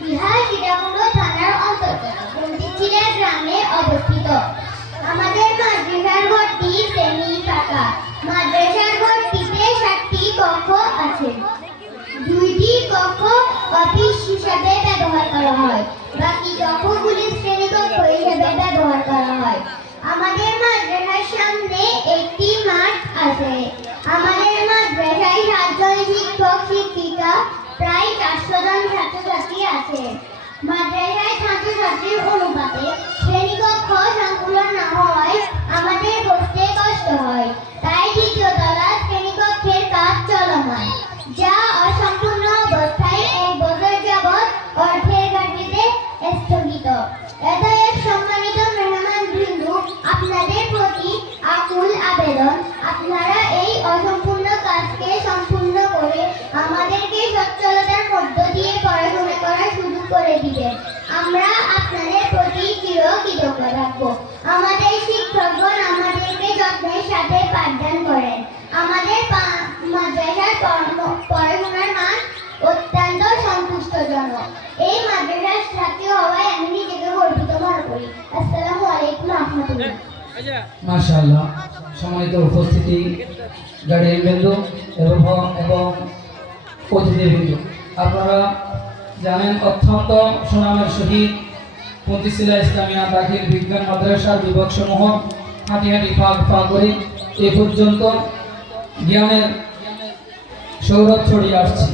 বিহার সীতাকুণ্ড থানার অন্তর্গত কুন্তিচিরা গ্রামে অবস্থিত। আমাদের মাদ্রাসার ঘরটি সেমি পাকা মাদ্রাসার ঘরটিতে সাতটি কক্ষ আছে। দুইটি কক্ষ অফিস হিসাবে ব্যবহার করা হয়। বাকি কক্ষগুলি শ্রেণীকক্ষ হিসাবে ব্যবহার করা হয়। আমাদের মাদ্রাসার সামনে একটি মাঠ আছে। আমাদের মাদ্রাসায় সাতজন শিক্ষক, শিক্ষিকা প্রায় চারশো জন ছাত্রছাত্রী আছে। মাদ্রাসায় ছাত্রছাত্রীর অনুপাতে করে দিবেন আমরা আপনাদের প্রতি চির কৃতজ্ঞ থাকব। আমাদের শিক্ষকগণ আমাদেরকে যত্নের সাথে পাঠদান করেন। আমাদের মাদ্রাসার পড়াশোনার মান অত্যন্ত সন্তুষ্টজনক। এই মাদ্রাসার ছাত্রী হওয়ায় আমি নিজেকে গর্বিত মনে করি। আসসালামু আলাইকুম রহমতুল্লাহ। মাশাআল্লাহ। সম্মানিত উপস্থিতি গাড়ির বিন্দু এবং এবং অতিথিবৃন্দ, আপনারা জানেন অত্যন্ত সুনামের সহিত পঁচিশিলা ইসলামিয়া দাখিল বিজ্ঞান মাদ্রাসার বিভাগসমূহ, হাঁটি হাঁটি ফাঁক ফাঁক করে এ পর্যন্ত জ্ঞানের সৌরভ ছড়িয়ে আসছে।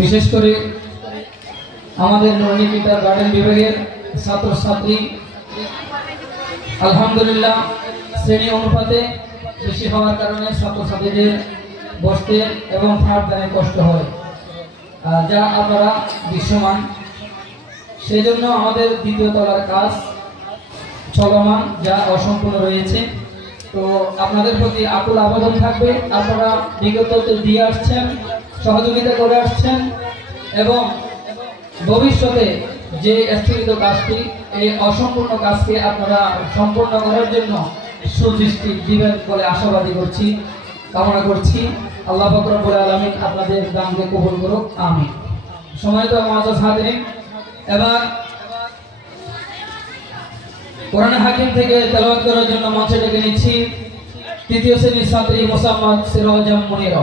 বিশেষ করে আমাদের নৈনিকিতার গার্ডেন বিভাগের ছাত্রছাত্রী, আলহামদুলিল্লাহ, শ্রেণি অনুপাতে বেশি হওয়ার কারণে ছাত্রছাত্রীদের বসতে এবং পাঠদানে কষ্ট হয়। যা আপনারা দৃশ্যমান সেই জন্য আমাদের দ্বিতীয় তলার কাজ চলমান, যা অসম্পূর্ণ রয়েছে। তো আপনাদের প্রতি আকুল আবেদন থাকবে, আপনারা বিগত দিয়ে আসছেন, সহযোগিতা করে আসছেন, এবং ভবিষ্যতে যে স্থগিত কাজটি, এই অসম্পূর্ণ কাজকে আপনারা সম্পূর্ণ করার জন্য সুদৃষ্টি দিবেন বলে আশাবাদী করছি, কামনা করছি। আল্লাহ ফকরবুল আলমিন আপনাদের গানকে কবুল করুক আমি সময় তো আমাদের হাতে এবার কোরআন হাকিম থেকে তেলাওয়াত করার জন্য মঞ্চে ডেকে নিচ্ছি। তৃতীয় শ্রেণির ছাত্রী মোসাম্মদ সিরাজাম মুনিরা।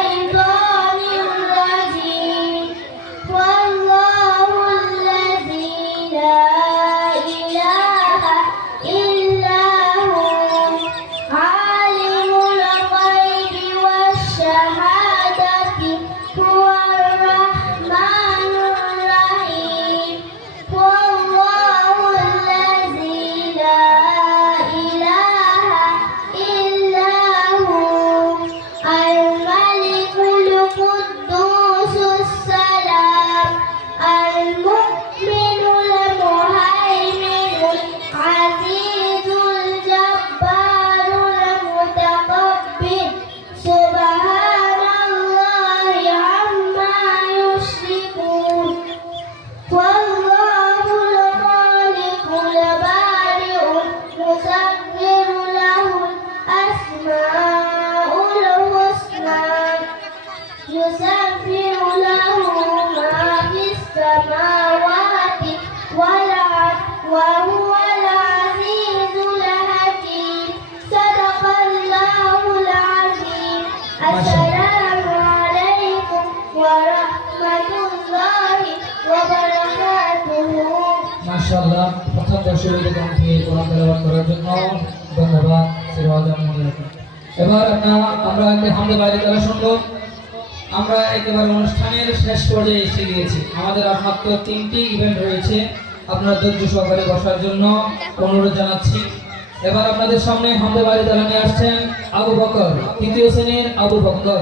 মাশাআল্লাহ প্রথম দর্শকদের আমরা একেবারে অনুষ্ঠানের এসে গিয়েছি। আমাদের তিনটি ইভেন্ট রয়েছে। সহকারে বসার জন্য অনুরোধ জানাচ্ছি। এবার আপনাদের সামনে হামদে বাইরে তারা নিয়ে আসছেন আবু বকর তৃতীয় শ্রেণির আবু বকর।